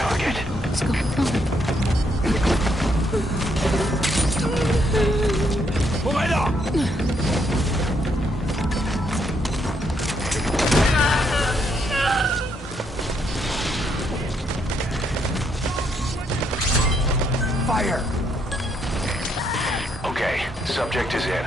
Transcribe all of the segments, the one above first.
target. What's going on? Fire! Okay, subject is in.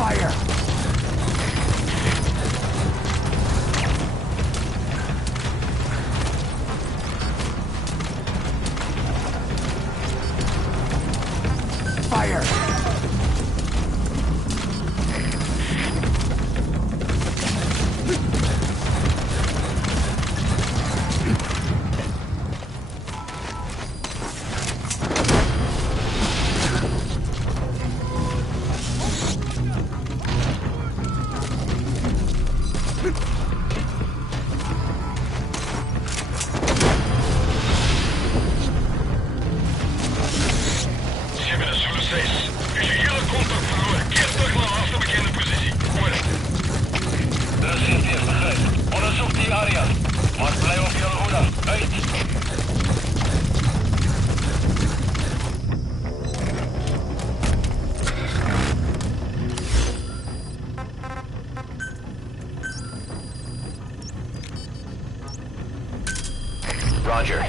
Fire! Fire! Roger.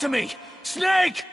to me! Snake!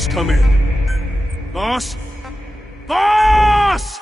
Boss, come in. Boss? Boss!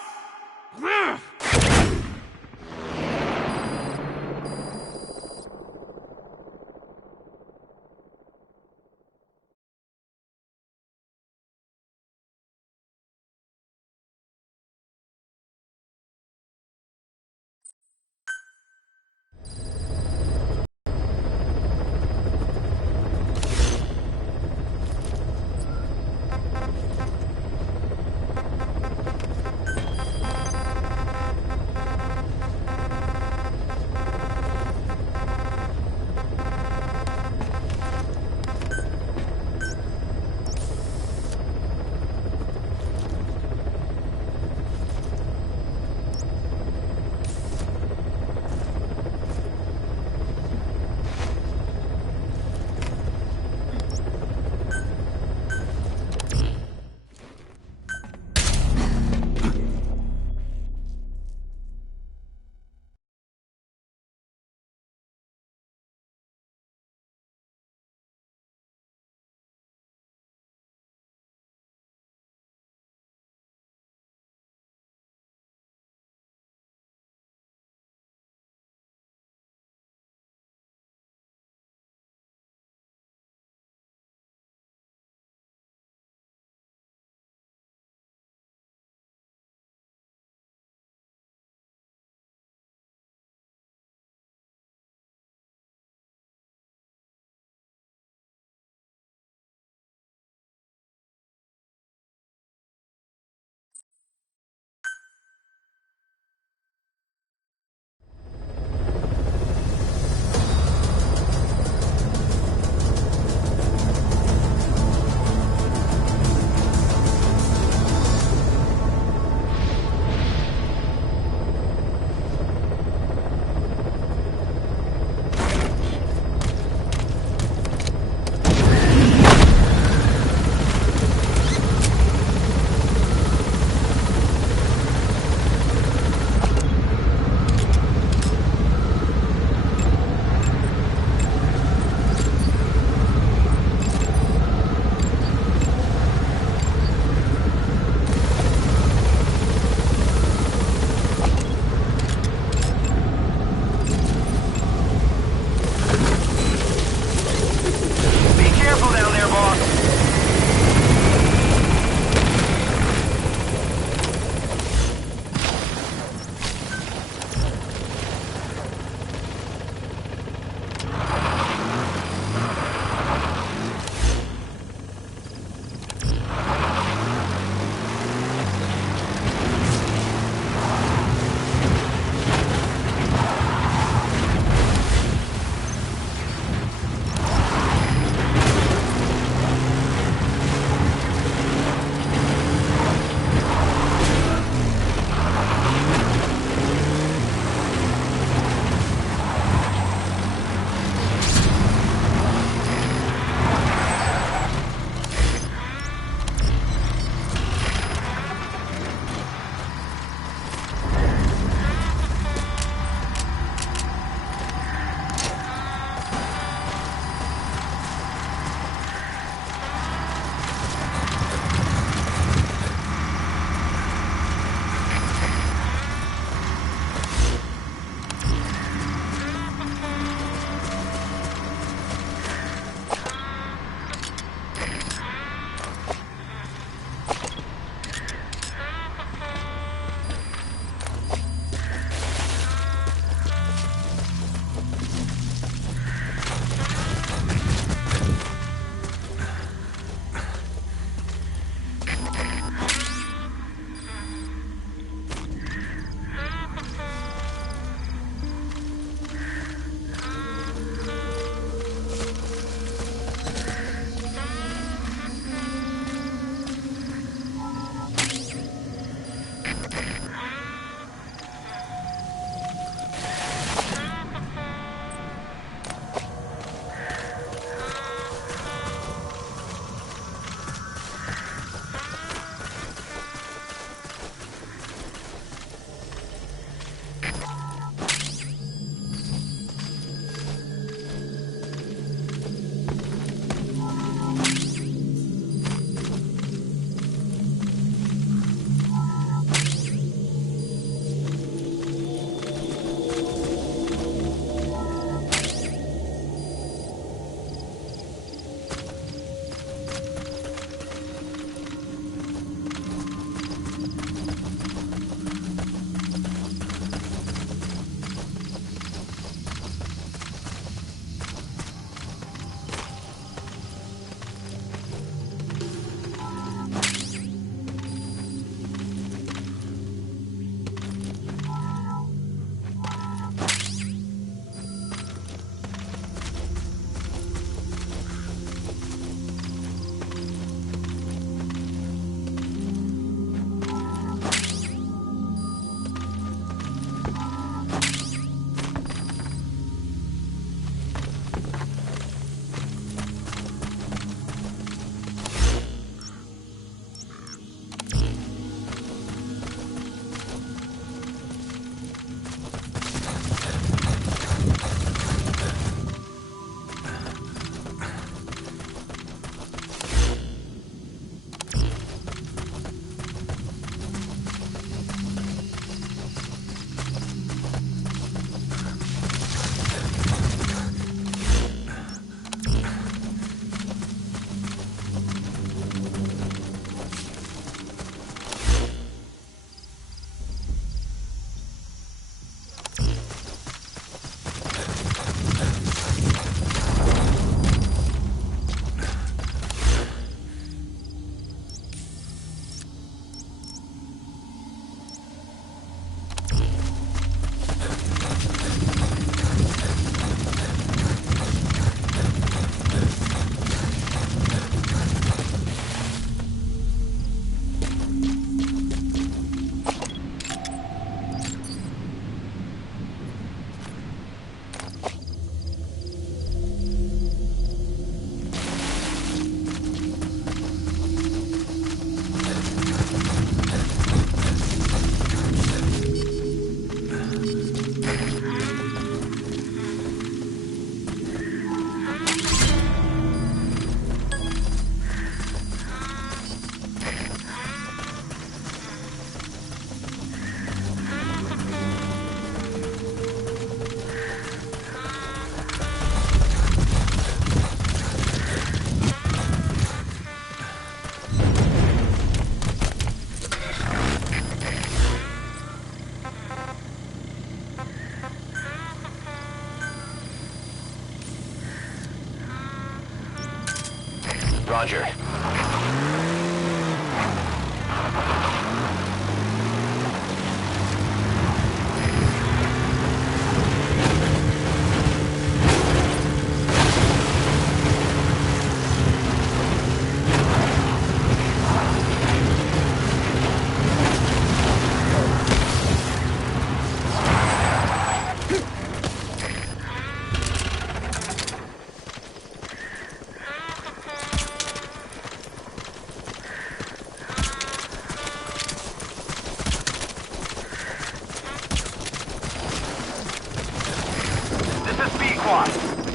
Roger.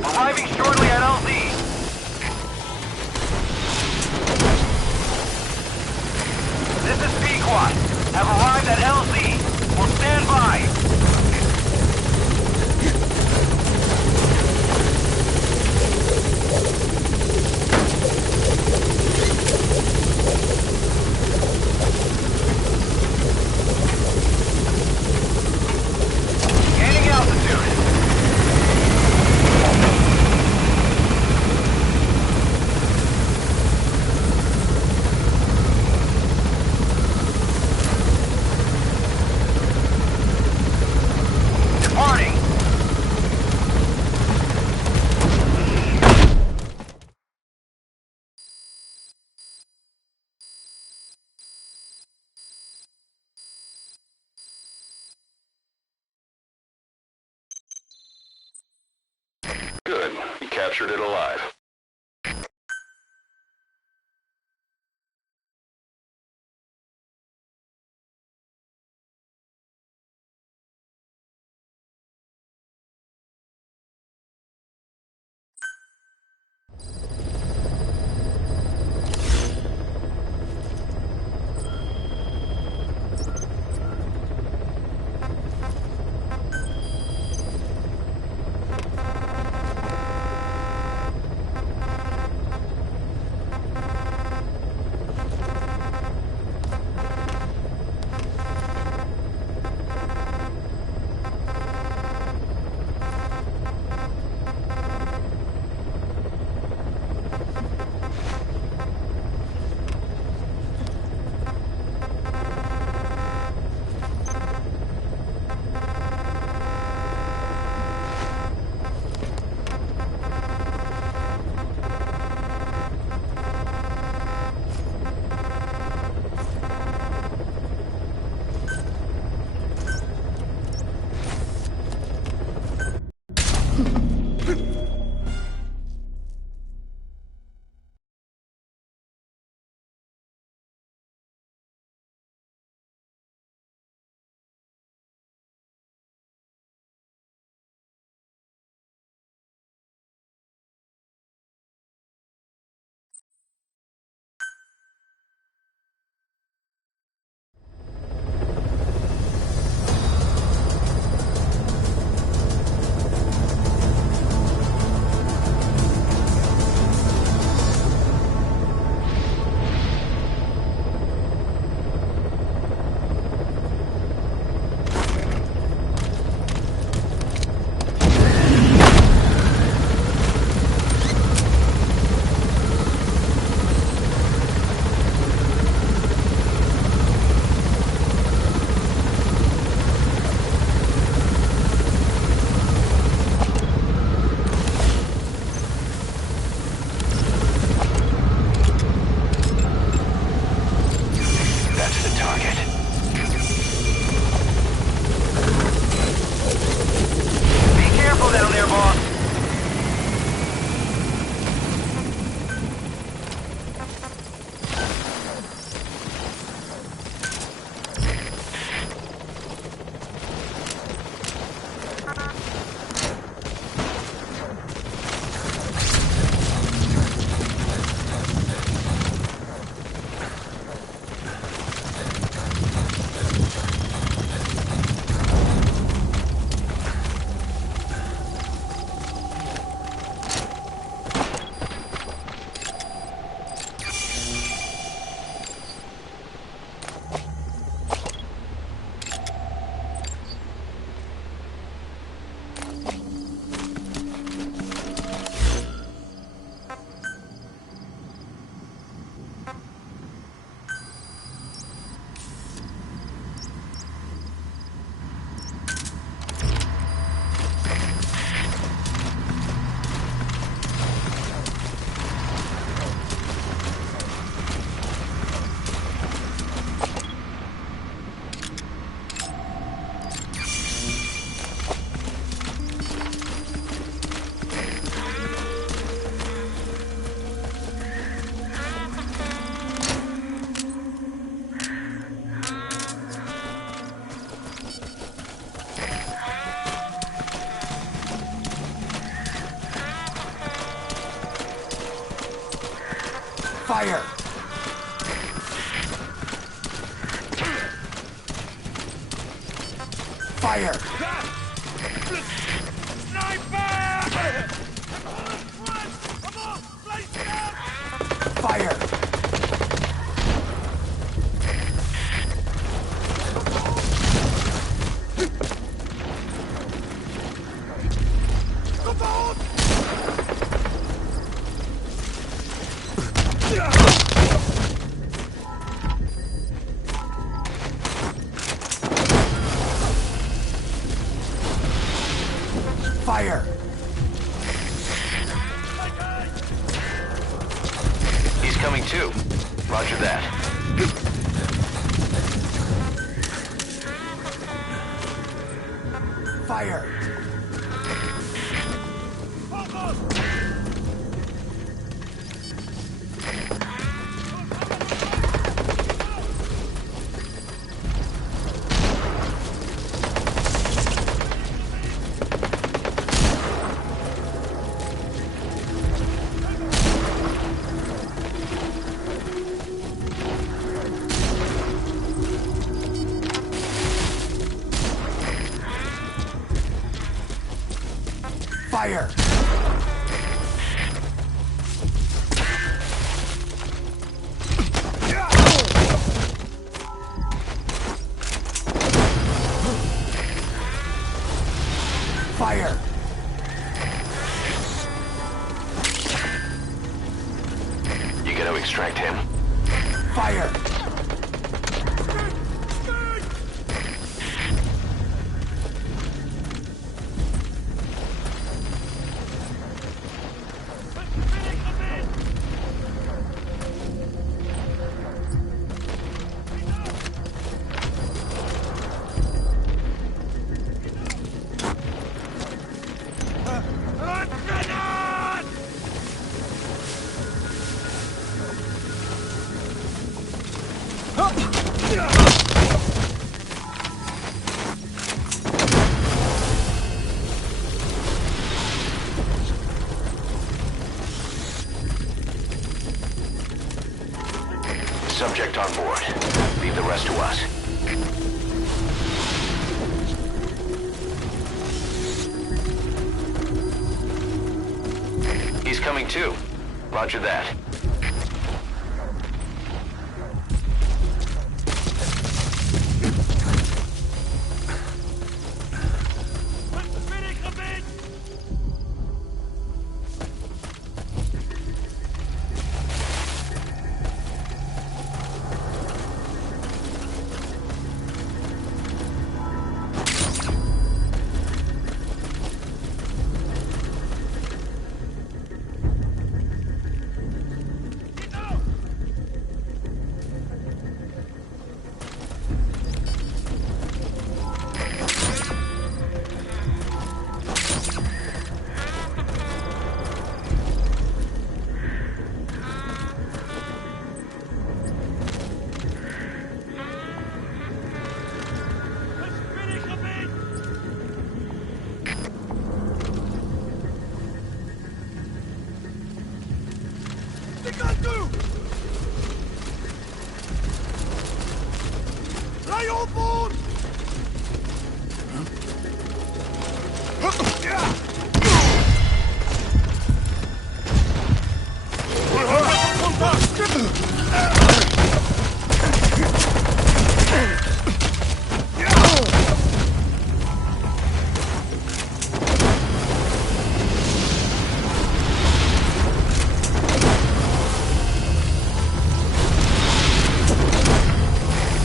Arriving shortly at LZ. This is Pequot. Have arrived at LZ. Will stand by. Gaining altitude. Departing. Good. You captured it alive. Fire! Fire! Fire! Fire! He's coming too. Roger that. Fire! Fire! Fire! You gonna extract him? Fire! Subject on board. Leave the rest to us. He's coming too. Roger that. Lay on board!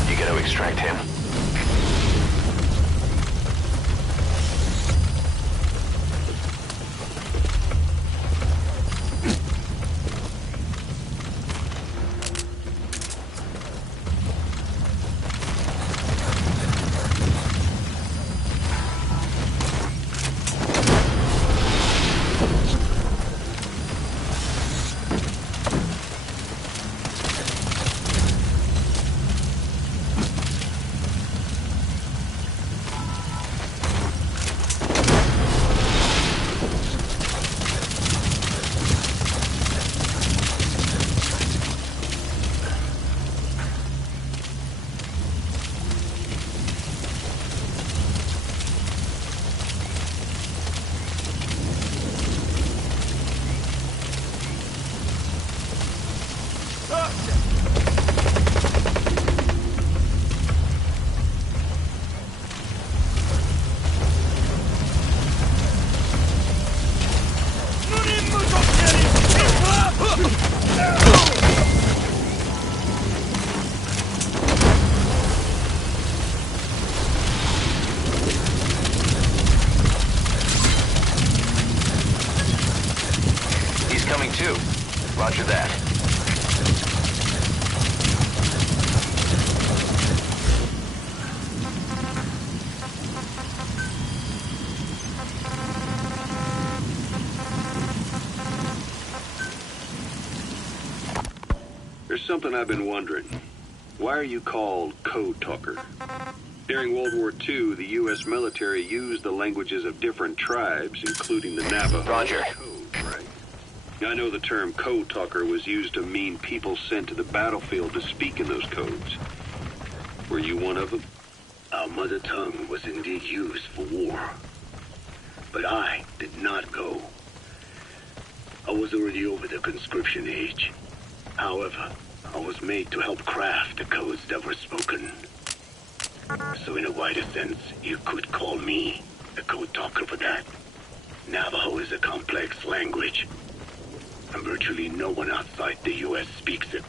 You gonna extract him? There's something I've been wondering. Why are you called Code Talker? During World War II, the U.S. military used the languages of different tribes, including the Navajo. Roger. Code, right? I know the term Code Talker was used to mean people sent to the battlefield to speak in those codes. Were you one of them? Our mother tongue was indeed used for war. But I did not go. I was already over the conscription age. However, I was made to help craft the codes that were spoken. So in a wider sense, you could call me a code talker for that. Navajo is a complex language, and virtually no one outside the U.S. speaks it.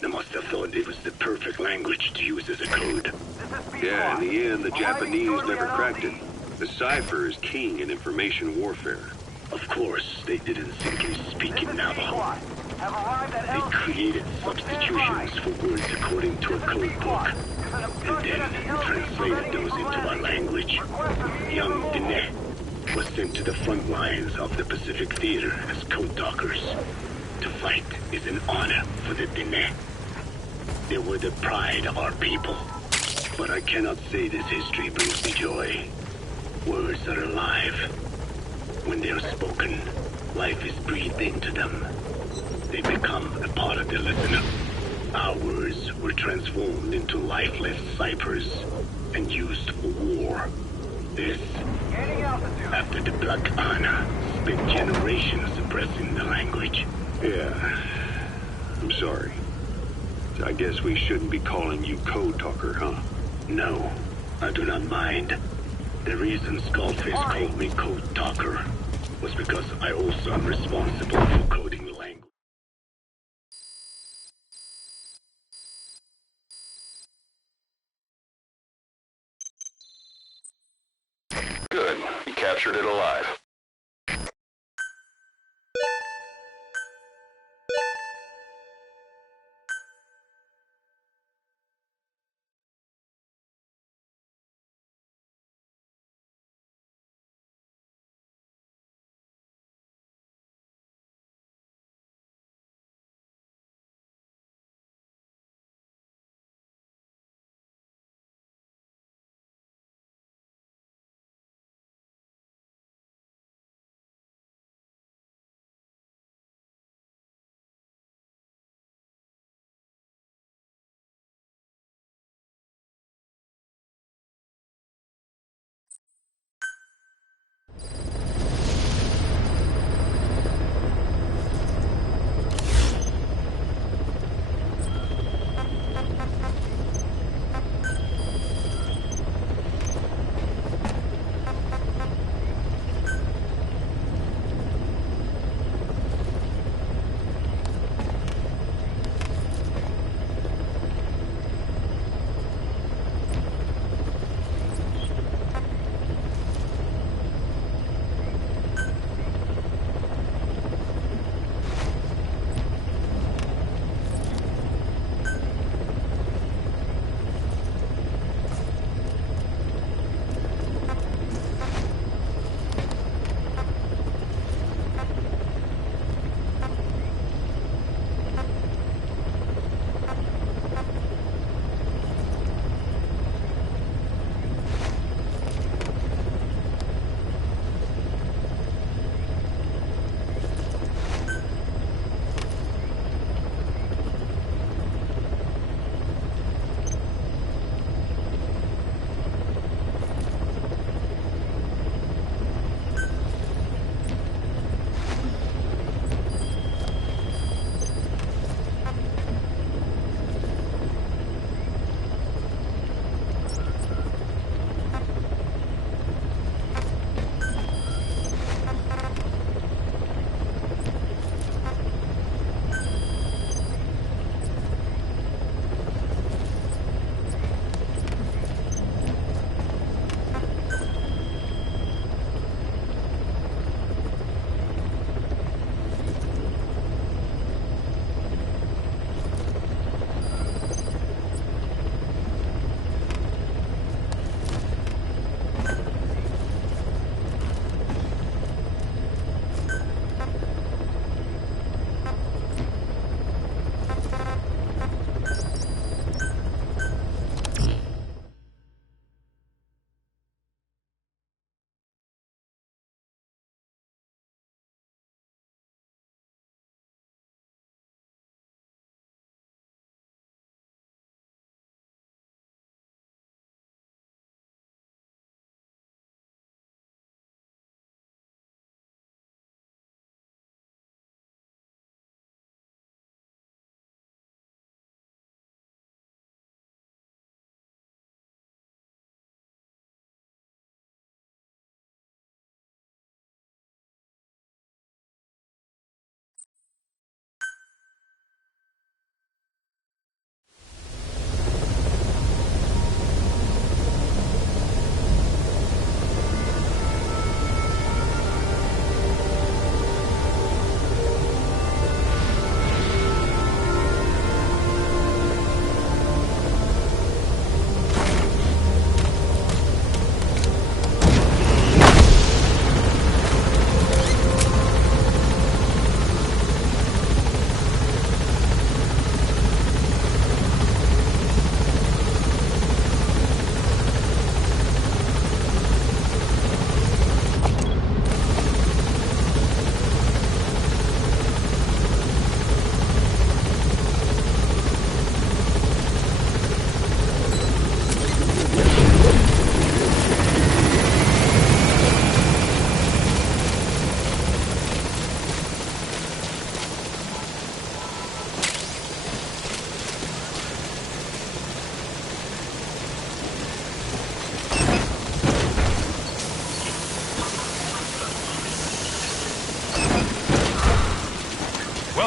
They must have thought it was the perfect language to use as a code. Yeah, in the end, the Japanese never cracked it. The cipher is king in information warfare. Of course, they didn't simply speak in Navajo. Have arrived at They LZ. created substitutions for words according to a code book, and then translated those into our language. Young Diné was sent to the front lines of the Pacific Theater as code talkers. To fight is an honor for the Diné. They were the pride of our people. But I cannot say this history brings me joy. Words are alive. When they are spoken, life is breathed into them. They become a part of the listener. Our words were transformed into lifeless ciphers and used for war. This, Gaining altitude. after the Black Ana spent generations suppressing the language. Yeah, I'm sorry. I guess we shouldn't be calling you Code Talker, huh? No, I do not mind. The reason Skullface called me Code Talker was because I also am responsible for coding the language. Good. You captured it alive.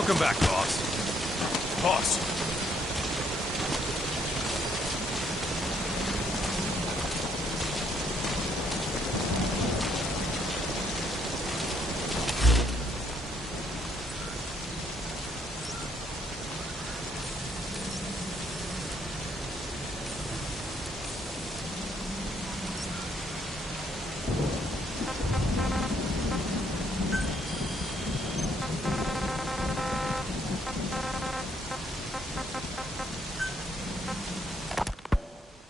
Welcome back, boss. Boss.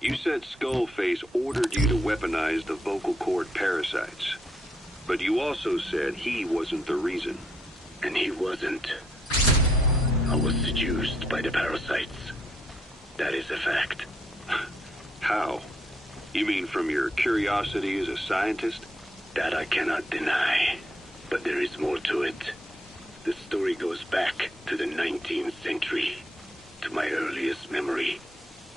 You said Skullface ordered you to weaponize the vocal cord parasites. But you also said he wasn't the reason. And he wasn't. I was seduced by the parasites. That is a fact. How? You mean from your curiosity as a scientist? That I cannot deny. But there is more to it. The story goes back to the 19th century, to my earliest memory.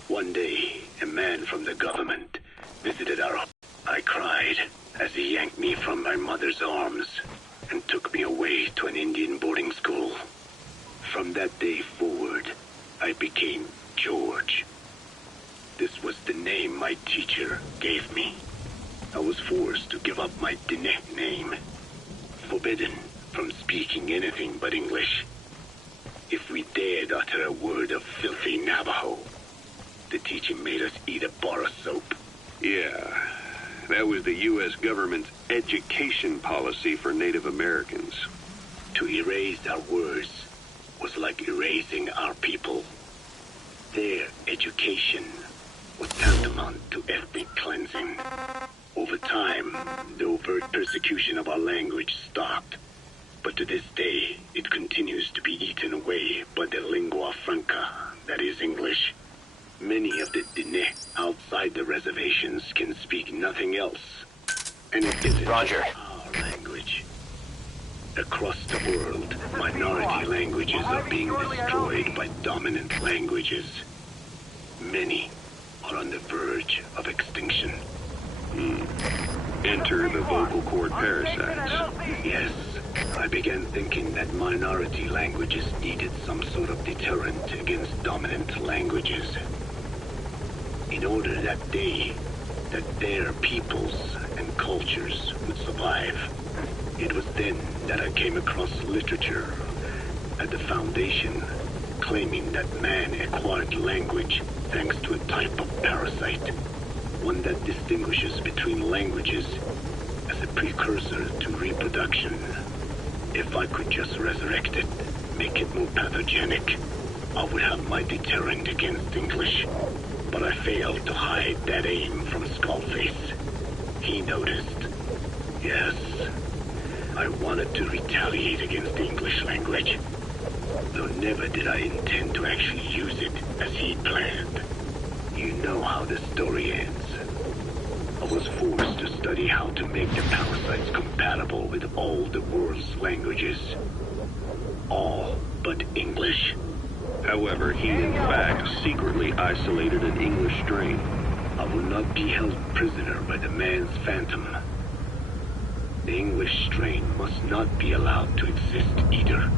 One day, a man from the government visited our home. I cried as he yanked me from my mother's arms and took me away to an Indian boarding school. From that day forward, I became George. This was the name my teacher gave me. I was forced to give up my Diné name, forbidden from speaking anything but English. If we dared utter a word of filthy Navajo, the teacher made us eat a bar of soap. Yeah, that was the U.S. government's education policy for Native Americans. To erase our words was like erasing our people. Their education was tantamount to ethnic cleansing. Over time, the overt persecution of our language stopped. But to this day, it continues to be eaten away by the lingua franca, that is English. Many of the Diné outside the reservations can speak nothing else. And it isn't Roger. our language. Across the world, minority languages are being destroyed by dominant languages. Many are on the verge of extinction. Enter the vocal cord parasites. Yes, I began thinking that minority languages needed some sort of deterrent against dominant languages. In order that their peoples and cultures would survive. It was then that I came across literature at the Foundation claiming that man acquired language thanks to a type of parasite, one that distinguishes between languages as a precursor to reproduction. If I could just resurrect it, make it more pathogenic, I would have my deterrent against English. But I failed to hide that aim from Skullface. He noticed. Yes, I wanted to retaliate against the English language, though never did I intend to actually use it as he planned. You know how the story ends. I was forced to study how to make the parasites compatible with all the world's languages. All but English. However, he in fact secretly isolated an English strain. I will not be held prisoner by the man's phantom. The English strain must not be allowed to exist either.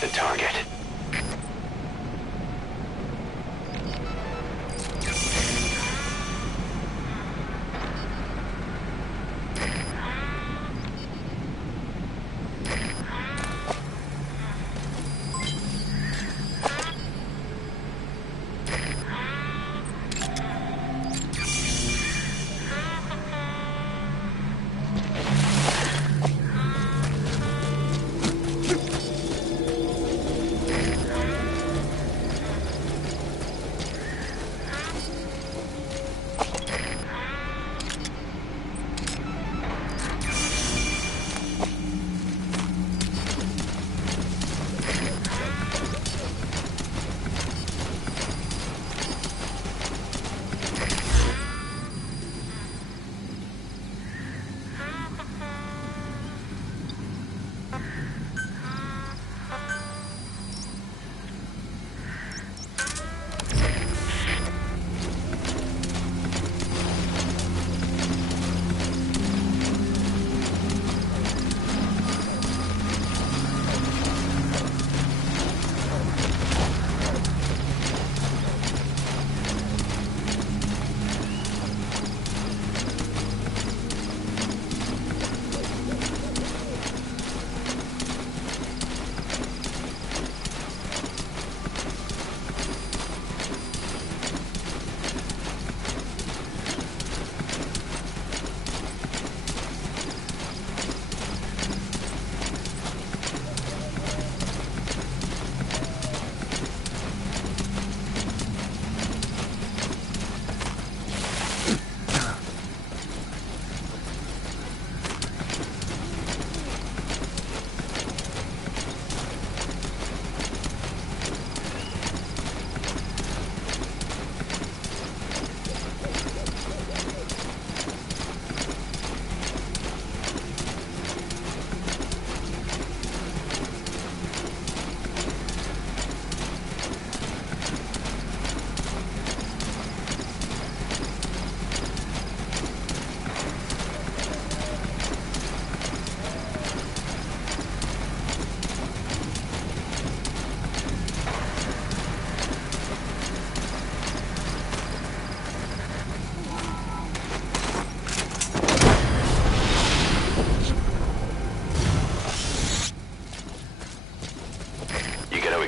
That's the target.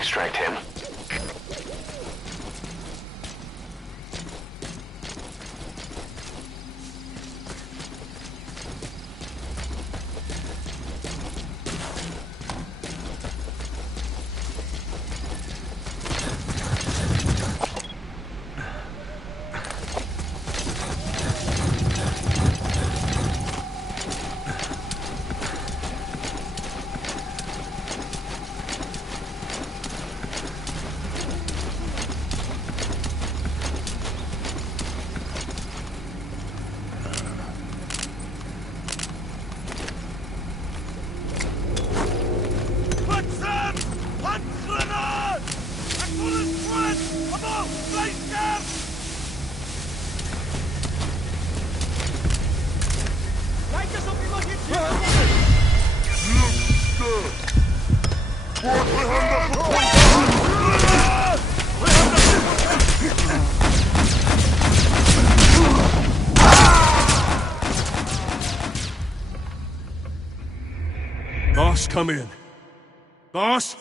Extract him. Boss, come in. Boss?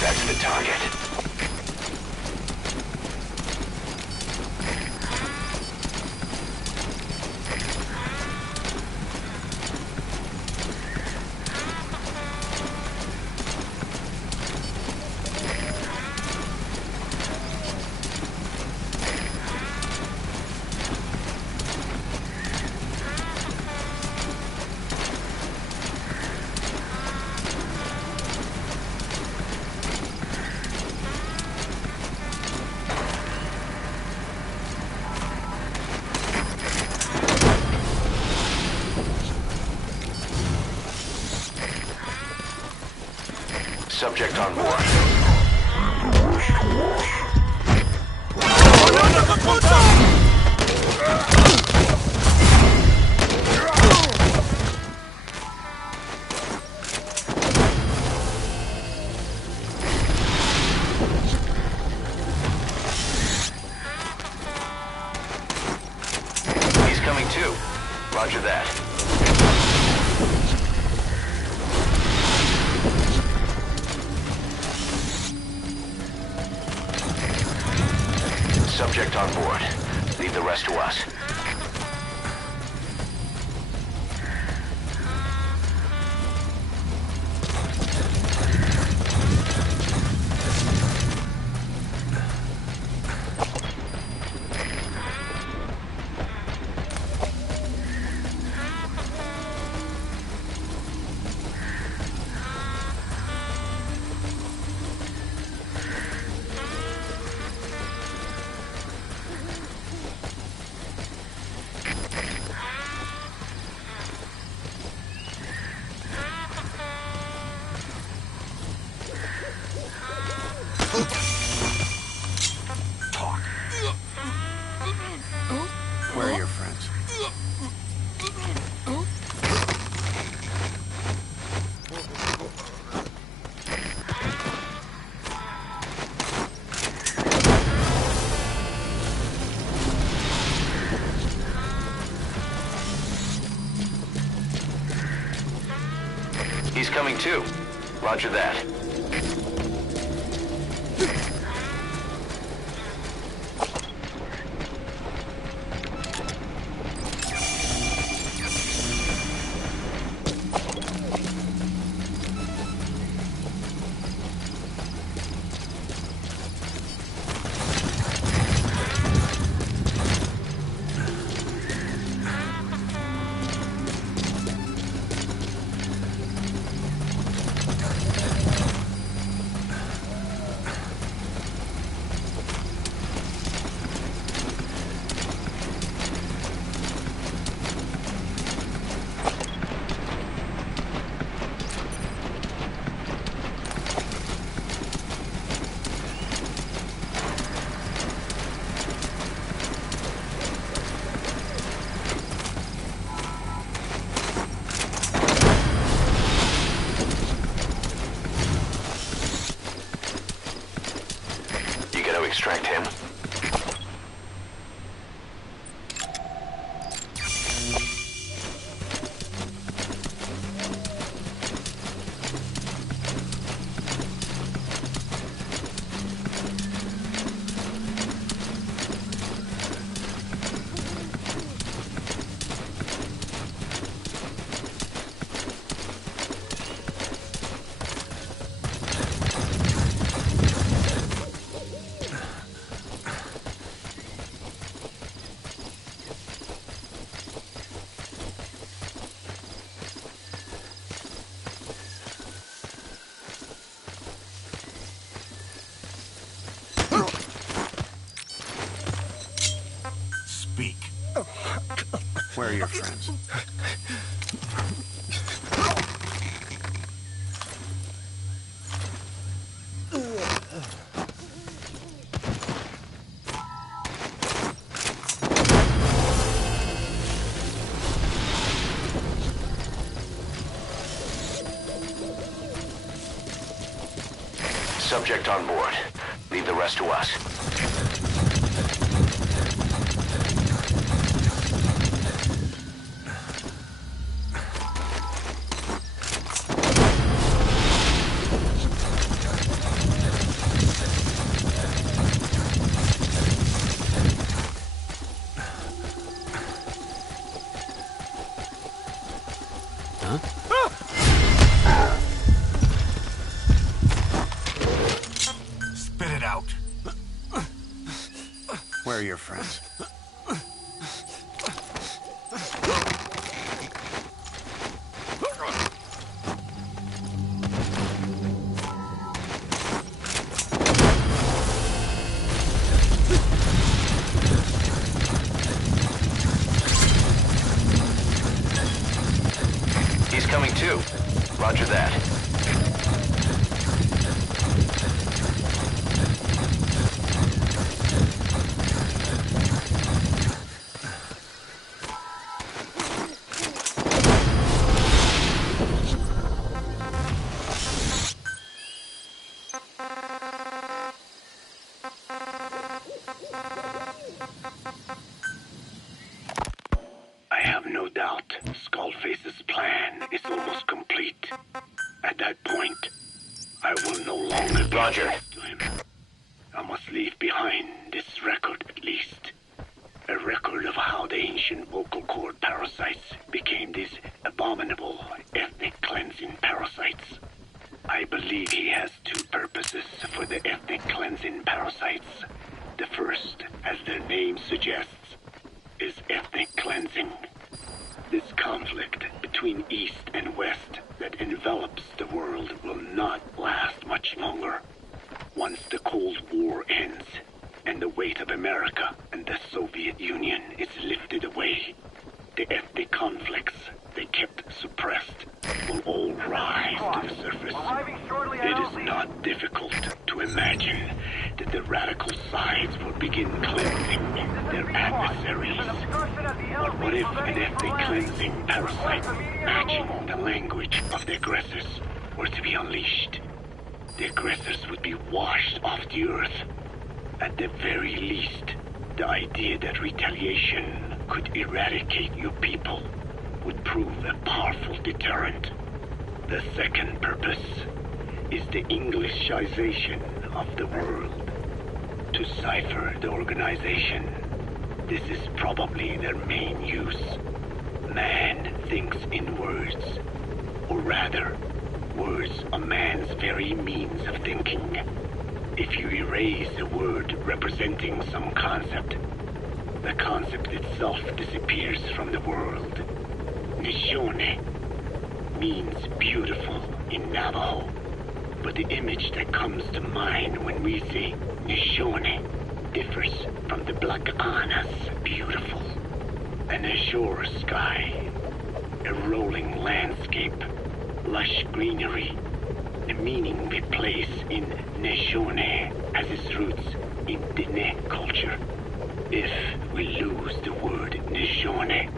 That's the target. Subject on board. He's coming too. Roger that. Subject on board. Leave the rest to us. Where are your friends? He's coming too. Roger that. Extract him. Speak. Where are your friends? Subject on board. Leave the rest to us. Spit it out. Where are your friends? He's coming too. Roger that. no doubt Skullface's plan is almost complete. At that point, I will no longer be attached to him. I must leave behind this record at least. A record of how the ancient vocal cord parasites became these abominable ethnic cleansing parasites. I believe he has two purposes for the ethnic cleansing parasites. The first, as their name suggests, is ethnic cleansing. This conflict between East and West that envelops the world will not last much longer. Once the Cold War ends, and the weight of America and the Soviet Union is lifted away, the ethnic conflicts they kept suppressed will all rise to the surface. It is not difficult to imagine that the radical sides will begin cleansing their adversaries. But what if an ethnic cleansing parasite matching the language of the aggressors were to be unleashed? The aggressors would be washed off the earth. At the very least, the idea that retaliation could eradicate your people would prove a powerful deterrent. The second purpose is the Englishization of the world. To cipher the organization, this is probably their main use. Man thinks in words, or rather, words are man's very means of thinking. If you erase a word representing some concept, the concept itself disappears from the world. Nishone means beautiful in Navajo, but the image that comes to mind when we say Nishone differs from the Black Ana's beautiful. An azure sky, a rolling landscape, lush greenery. The meaning we place in Nishone has its roots in Diné culture. If we lose the word Nishone,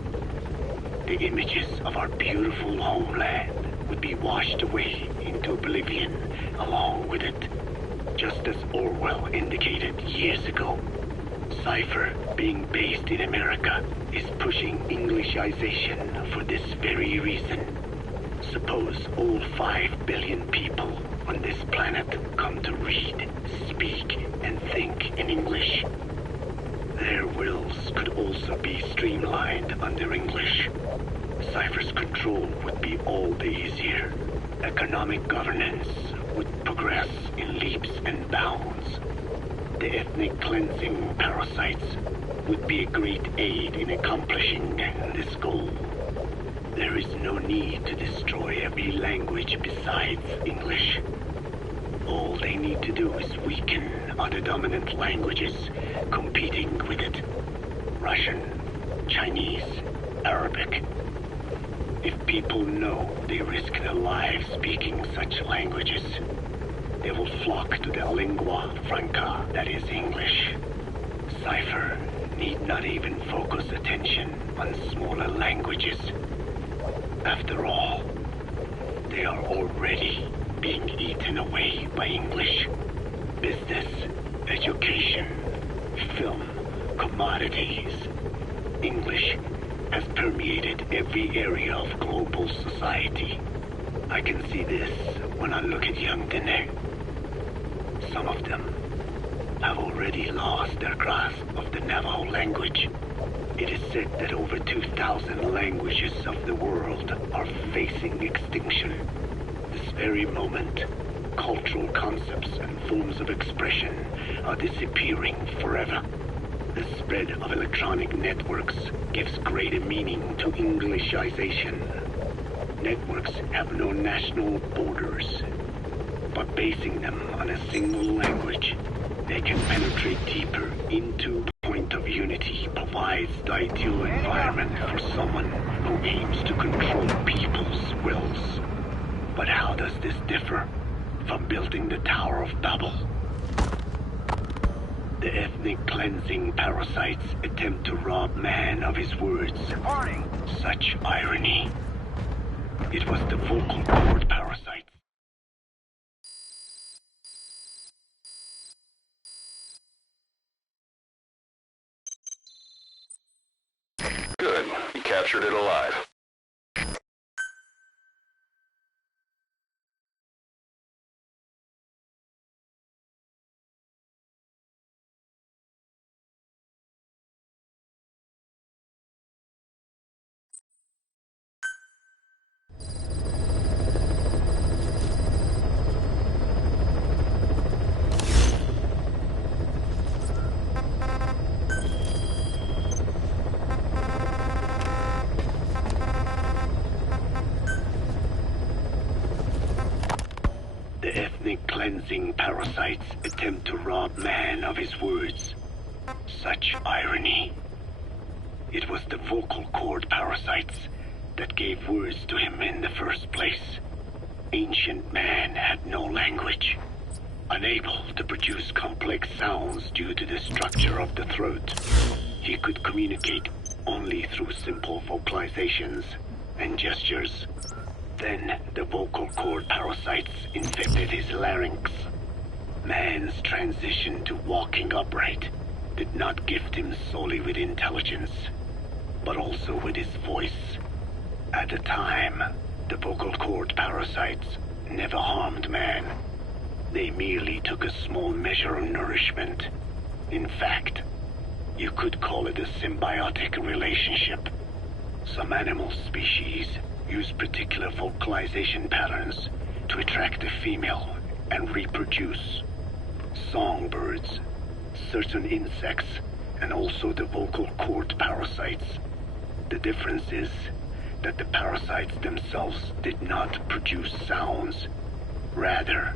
the images of our beautiful homeland would be washed away into oblivion along with it. Just as Orwell indicated years ago, Cypher, being based in America, is pushing Englishization for this very reason. Suppose all 5 billion people on this planet come to read, speak, and think in English. Their wills could also be streamlined under English. Cypher's control would be all the easier. Economic governance would progress in leaps and bounds. The ethnic cleansing parasites would be a great aid in accomplishing this goal. There is no need to destroy every language besides English. All they need to do is weaken other dominant languages competing with it. Russian, Chinese, Arabic. If people know they risk their lives speaking such languages, they will flock to the lingua franca that is English. Cypher need not even focus attention on smaller languages. After all, they are already being eaten away by English. Business, education, film, commodities. English has permeated every area of global society. I can see this when I look at young Diné. Some of them have already lost their grasp of the Navajo language. It is said that over 2,000 languages of the world are facing extinction. This very moment, cultural concepts and forms of expression are disappearing forever. The spread of electronic networks gives greater meaning to Englishization. Networks have no national borders. By basing them on a single language, they can penetrate deeper into the point of unity, provides the ideal environment for someone who aims to control people's wills. But how does this differ from building the Tower of Babel? The ethnic cleansing parasites attempt to rob man of his words. Such irony. It was the vocal cord parasites. Good. You captured it alive. The ethnic cleansing parasites attempt to rob man of his words. Such irony. It was the vocal cord parasites that gave words to him in the first place. Ancient man had no language, unable to produce complex sounds due to the structure of the throat. He could communicate only through simple vocalizations and gestures. Then the vocal cord parasites infected his larynx. Man's transition to walking upright did not gift him solely with intelligence, but also with his voice. At the time, the vocal cord parasites never harmed man. They merely took a small measure of nourishment. In fact, you could call it a symbiotic relationship. Some animal species use particular vocalization patterns to attract a female and reproduce. Songbirds, certain insects, and also the vocal cord parasites. The difference is that the parasites themselves did not produce sounds. Rather,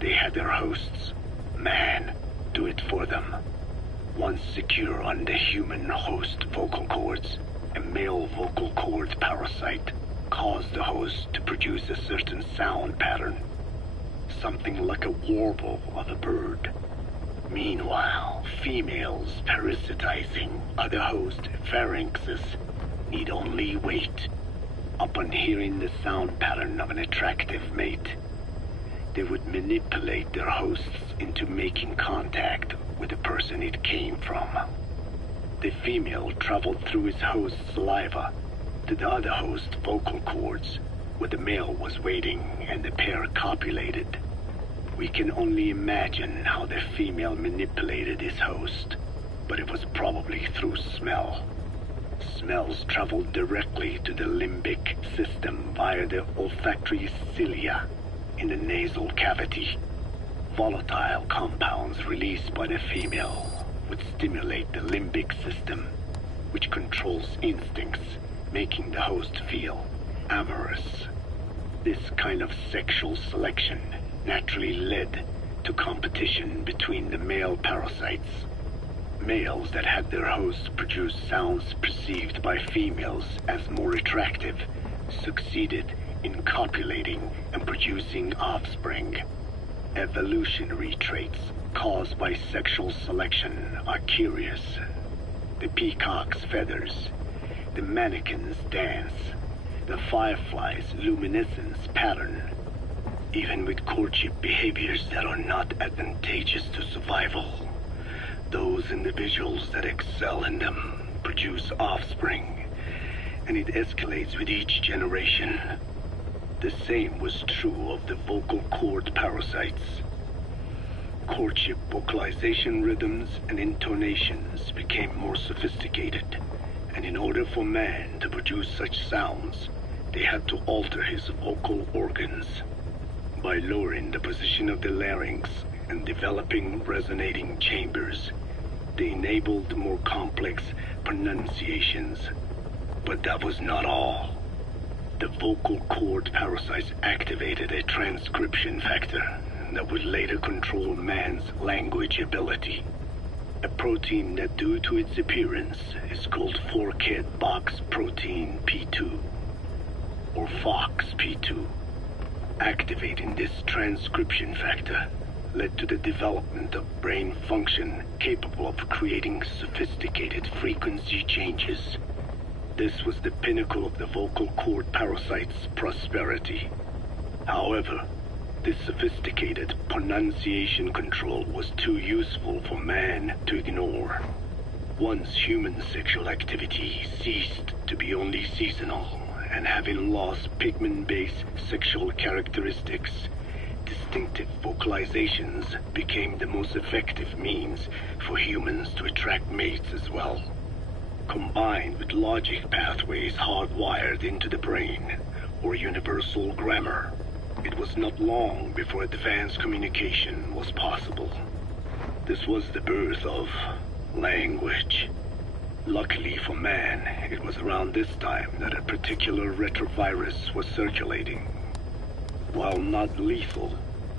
they had their hosts, man, do it for them. Once secure on the human host vocal cords, a male vocal cord parasite caused the host to produce a certain sound pattern, something like a warble of a bird. Meanwhile, females parasitizing other host pharynxes need only wait. Upon hearing the sound pattern of an attractive mate, they would manipulate their hosts into making contact with the person it came from. The female traveled through his host's saliva to the other host's vocal cords, where the male was waiting, and the pair copulated. We can only imagine how the female manipulated his host, but it was probably through smell. Smells traveled directly to the limbic system via the olfactory cilia in the nasal cavity. Volatile compounds released by the female would stimulate the limbic system, which controls instincts, making the host feel amorous. This kind of sexual selection naturally led to competition between the male parasites. Males that had their hosts produce sounds perceived by females as more attractive succeeded in copulating and producing offspring. Evolutionary traits caused by sexual selection are curious. The peacock's feathers, the mannequin's dance, the firefly's luminescence pattern. Even with courtship behaviors that are not advantageous to survival, those individuals that excel in them produce offspring, and it escalates with each generation. The same was true of the vocal cord parasites. Courtship vocalization rhythms and intonations became more sophisticated, and in order for man to produce such sounds, they had to alter his vocal organs. By lowering the position of the larynx and developing resonating chambers, they enabled more complex pronunciations. But that was not all. The vocal cord parasites activated a transcription factor that would later control man's language ability. A protein that, due to its appearance, is called forkhead box protein P2, or FOXP2. Activating this transcription factor led to the development of brain function capable of creating sophisticated frequency changes. This was the pinnacle of the vocal cord parasite's prosperity. However, this sophisticated pronunciation control was too useful for man to ignore. Once human sexual activity ceased to be only seasonal, and having lost pigment-based sexual characteristics, distinctive vocalizations became the most effective means for humans to attract mates as well. Combined with logic pathways hardwired into the brain, or universal grammar, it was not long before advanced communication was possible. This was the birth of language. Luckily for man, it was around this time that a particular retrovirus was circulating. While not lethal,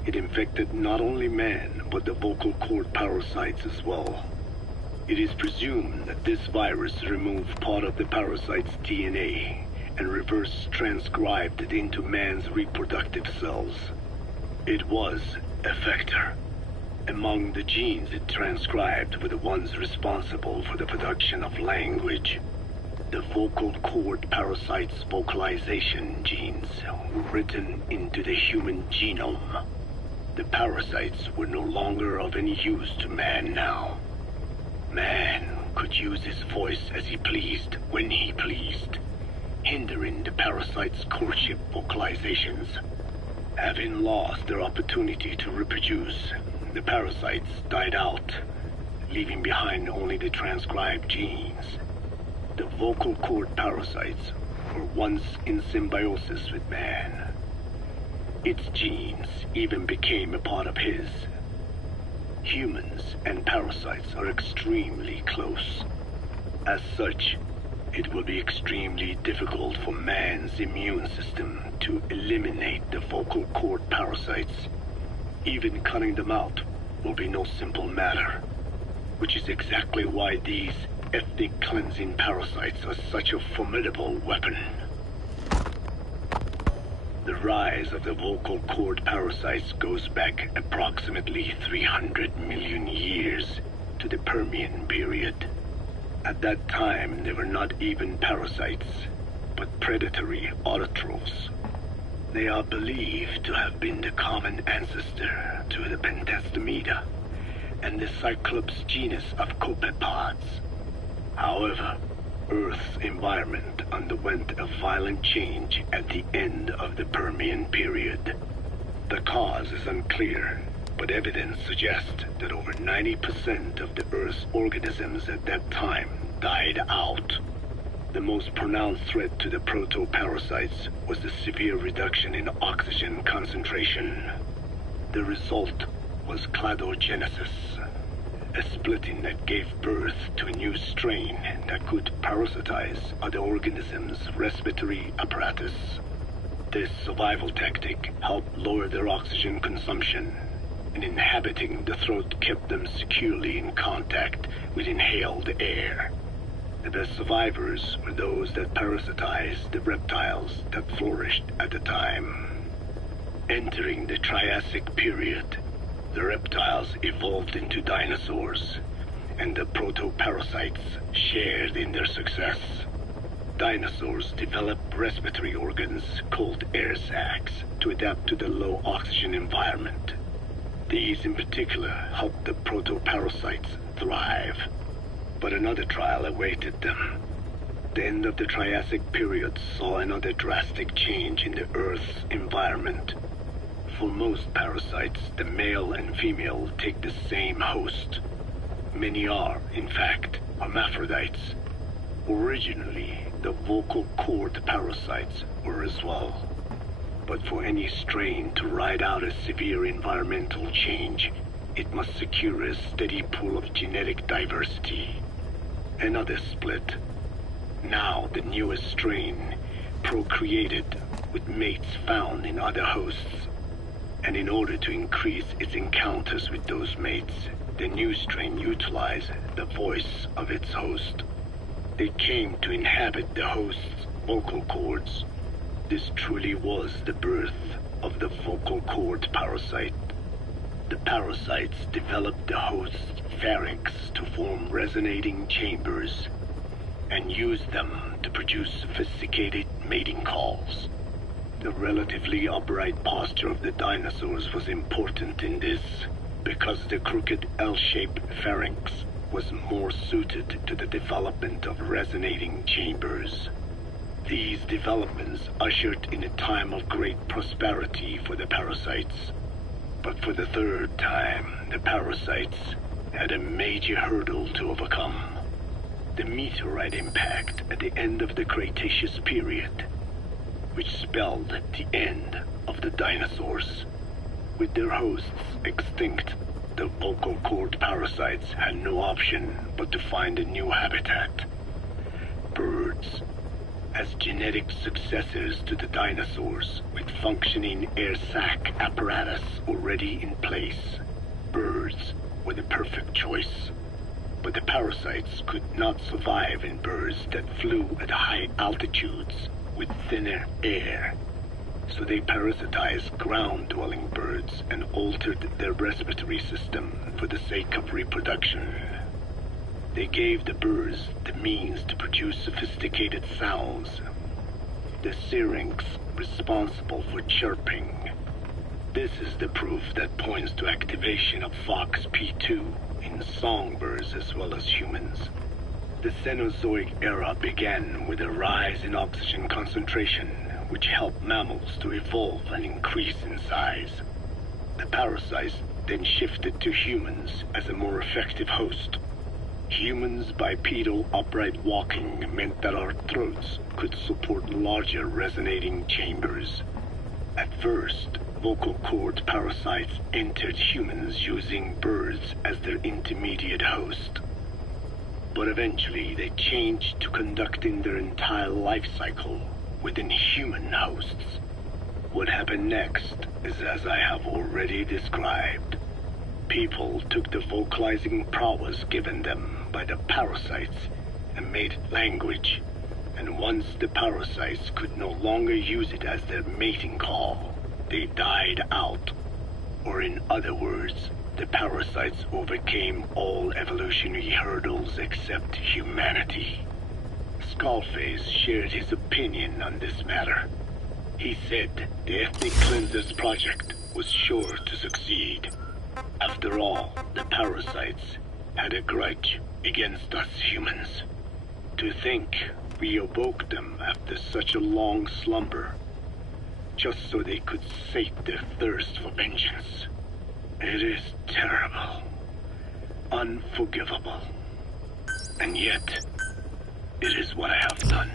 it infected not only man, but the vocal cord parasites as well. It is presumed that this virus removed part of the parasite's DNA and reverse transcribed it into man's reproductive cells. It was a vector. Among the genes it transcribed were the ones responsible for the production of language. The vocal cord parasite's vocalization genes were written into the human genome. The parasites were no longer of any use to man now. Man could use his voice as he pleased when he pleased, hindering the parasite's courtship vocalizations. Having lost their opportunity to reproduce, the parasites died out, leaving behind only the transcribed genes. The vocal cord parasites were once in symbiosis with man. Its genes even became a part of his. Humans and parasites are extremely close. As such, it will be extremely difficult for man's immune system to eliminate the vocal cord parasites. Even cutting them out will be no simple matter, which is exactly why these ethnic cleansing parasites are such a formidable weapon. The rise of the vocal cord parasites goes back approximately 300 million years to the Permian period. At that time, they were not even parasites, but predatory autotrophs. They are believed to have been the common ancestor to the Pentastomida and the Cyclops genus of copepods. However, Earth's environment underwent a violent change at the end of the Permian period. The cause is unclear, but evidence suggests that over 90% of the Earth's organisms at that time died out. The most pronounced threat to the proto-parasites was the severe reduction in oxygen concentration. The result was cladogenesis, a splitting that gave birth to a new strain that could parasitize other organisms' respiratory apparatus. This survival tactic helped lower their oxygen consumption, and inhabiting the throat kept them securely in contact with inhaled air. The best survivors were those that parasitized the reptiles that flourished at the time. Entering the Triassic period, the reptiles evolved into dinosaurs, and the proto-parasites shared in their success. Dinosaurs developed respiratory organs called air sacs to adapt to the low oxygen environment. These in particular helped the proto-parasites thrive. But another trial awaited them. The end of the Triassic period saw another drastic change in the Earth's environment. For most parasites, the male and female take the same host. Many are, in fact, hermaphrodites. Originally, the vocal cord parasites were as well. But for any strain to ride out a severe environmental change, it must secure a steady pool of genetic diversity. Another split. Now the newest strain procreated with mates found in other hosts. And in order to increase its encounters with those mates, the new strain utilized the voice of its host. They came to inhabit the host's vocal cords. This truly was the birth of the vocal cord parasite. The parasites developed the host's pharynx to form resonating chambers and used them to produce sophisticated mating calls. The relatively upright posture of the dinosaurs was important in this, because the crooked L-shaped pharynx was more suited to the development of resonating chambers. These developments ushered in a time of great prosperity for the parasites. But for the third time, the parasites had a major hurdle to overcome. The meteorite impact at the end of the Cretaceous period, which spelled the end of the dinosaurs. With their hosts extinct, the vocal cord parasites had no option but to find a new habitat. Birds. As genetic successors to the dinosaurs, with functioning air sac apparatus already in place, birds were the perfect choice. But the parasites could not survive in birds that flew at high altitudes with thinner air. So they parasitized ground-dwelling birds and altered their respiratory system for the sake of reproduction. They gave the birds the means to produce sophisticated sounds. The syrinx responsible for chirping. This is the proof that points to activation of FOXP2 in songbirds as well as humans. The Cenozoic era began with a rise in oxygen concentration, which helped mammals to evolve and increase in size. The parasites then shifted to humans as a more effective host. Humans' bipedal upright walking meant that our throats could support larger resonating chambers. At first, vocal cord parasites entered humans using birds as their intermediate host. But eventually they changed to conducting their entire life cycle within human hosts. What happened next is as I have already described. People took the vocalizing prowess given them by the parasites and made it language. And once the parasites could no longer use it as their mating call, they died out. Or in other words, the parasites overcame all evolutionary hurdles except humanity. Skullface shared his opinion on this matter. He said the Ethnic Cleansers Project was sure to succeed. After all, the parasites had a grudge against us humans. To think we awoke them after such a long slumber, just so they could sate their thirst for vengeance. It is terrible, unforgivable, and yet, it is what I have done.